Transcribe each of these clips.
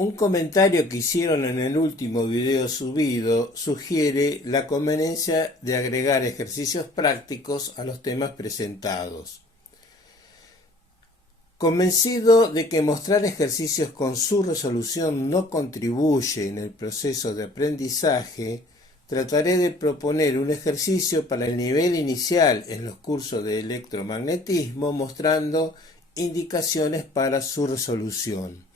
Un comentario que hicieron en el último video subido sugiere la conveniencia de agregar ejercicios prácticos a los temas presentados. Convencido de que mostrar ejercicios con su resolución no contribuye en el proceso de aprendizaje, trataré de proponer un ejercicio para el nivel inicial en los cursos de electromagnetismo mostrando indicaciones para su resolución.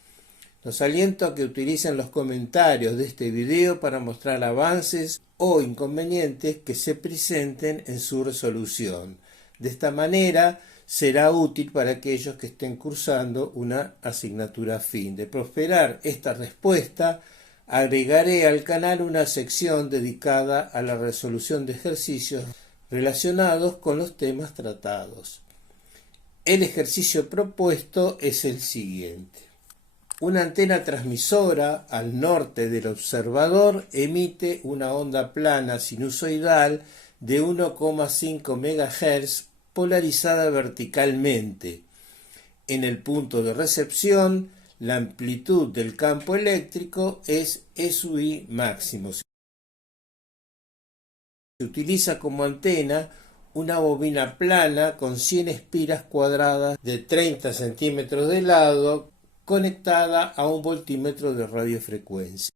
Los aliento a que utilicen los comentarios de este video para mostrar avances o inconvenientes que se presenten en su resolución. De esta manera será útil para aquellos que estén cursando una asignatura afín. De prosperar esta respuesta, agregaré al canal una sección dedicada a la resolución de ejercicios relacionados con los temas tratados. El ejercicio propuesto es el siguiente. Una antena transmisora al norte del observador emite una onda plana sinusoidal de 1,5 MHz polarizada verticalmente. En el punto de recepción, la amplitud del campo eléctrico es SUI máximo. Se utiliza como antena una bobina plana con 100 espiras cuadradas de 30 centímetros de lado conectada a un voltímetro de radiofrecuencia.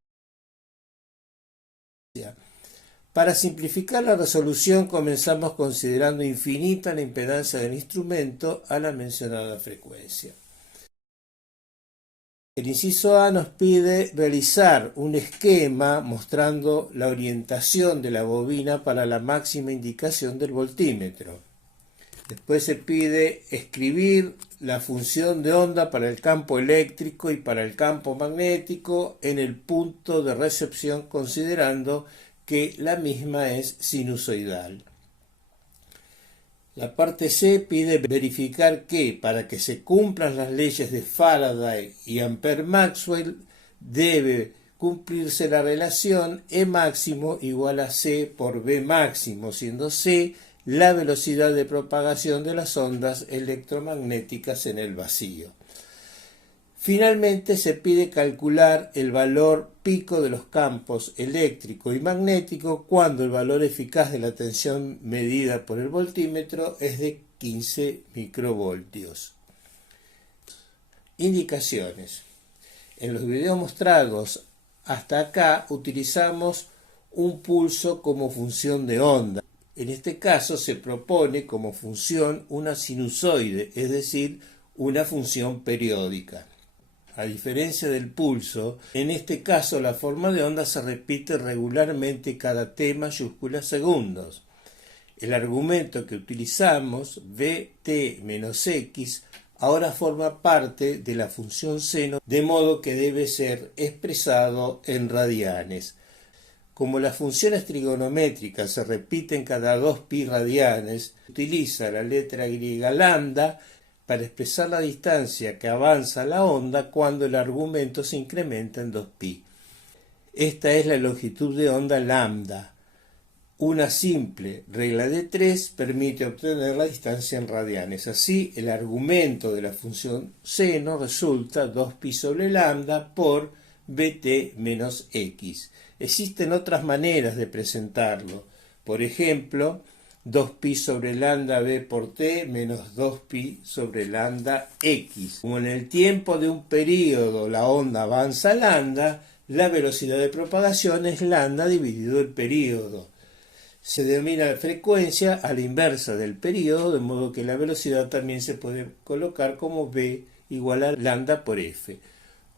Para simplificar la resolución comenzamos considerando infinita la impedancia del instrumento a la mencionada frecuencia. El inciso A nos pide realizar un esquema mostrando la orientación de la bobina para la máxima indicación del voltímetro. Después se pide escribir la función de onda para el campo eléctrico y para el campo magnético en el punto de recepción considerando que la misma es sinusoidal. La parte C pide verificar que para que se cumplan las leyes de Faraday y Ampère-Maxwell debe cumplirse la relación E máximo igual a C por B máximo, siendo C la velocidad de propagación de las ondas electromagnéticas en el vacío. Finalmente se pide calcular el valor pico de los campos eléctrico y magnético cuando el valor eficaz de la tensión medida por el voltímetro es de 15 microvoltios. Indicaciones. En los videos mostrados hasta acá utilizamos un pulso como función de onda. En este caso se propone como función una sinusoide, es decir, una función periódica. A diferencia del pulso, en este caso la forma de onda se repite regularmente cada t mayúscula segundos. El argumento que utilizamos, Vt menos x, ahora forma parte de la función seno, de modo que debe ser expresado en radianes. Como las funciones trigonométricas se repiten cada 2π radianes, utiliza la letra griega lambda para expresar la distancia que avanza la onda cuando el argumento se incrementa en 2π. Esta es la longitud de onda lambda. Una simple regla de 3 permite obtener la distancia en radianes. Así, el argumento de la función seno resulta 2π sobre lambda por Bt menos x. Existen otras maneras de presentarlo. Por ejemplo, 2π sobre lambda b por t menos 2π sobre lambda x. Como en el tiempo de un periodo la onda avanza lambda, la velocidad de propagación es lambda dividido el periodo. Se denomina frecuencia a la inversa del periodo, de modo que la velocidad también se puede colocar como b igual a lambda por f.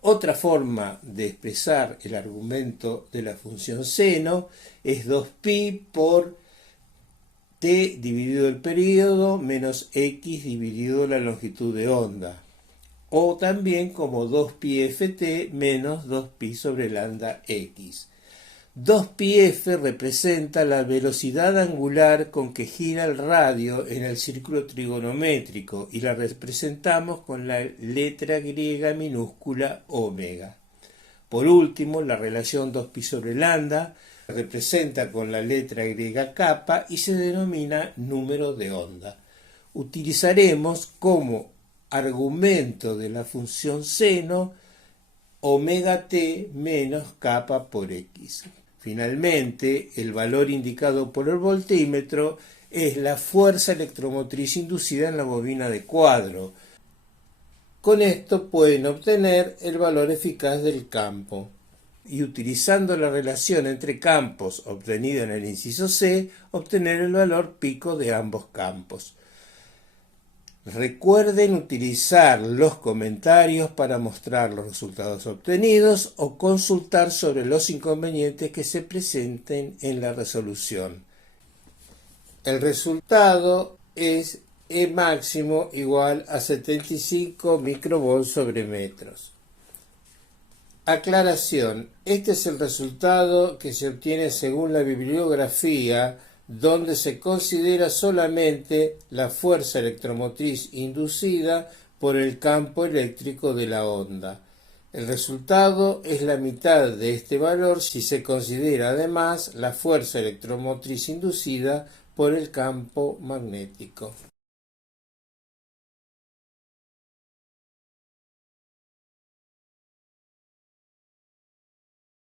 Otra forma de expresar el argumento de la función seno es 2π por t dividido el periodo menos x dividido la longitud de onda, o también como 2πft menos 2π sobre lambda x. 2πf representa la velocidad angular con que gira el radio en el círculo trigonométrico y la representamos con la letra griega minúscula omega. Por último, la relación 2π sobre lambda se representa con la letra griega kappa y se denomina número de onda. Utilizaremos como argumento de la función seno omega t menos kappa por x. Finalmente, el valor indicado por el voltímetro es la fuerza electromotriz inducida en la bobina de cuadro. Con esto pueden obtener el valor eficaz del campo. Y utilizando la relación entre campos obtenida en el inciso C, obtener el valor pico de ambos campos. Recuerden utilizar los comentarios para mostrar los resultados obtenidos o consultar sobre los inconvenientes que se presenten en la resolución. El resultado es E máximo igual a 75 microvolts sobre metros. Aclaración: este es el resultado que se obtiene según la bibliografía, donde se considera solamente la fuerza electromotriz inducida por el campo eléctrico de la onda. El resultado es la mitad de este valor si se considera además la fuerza electromotriz inducida por el campo magnético.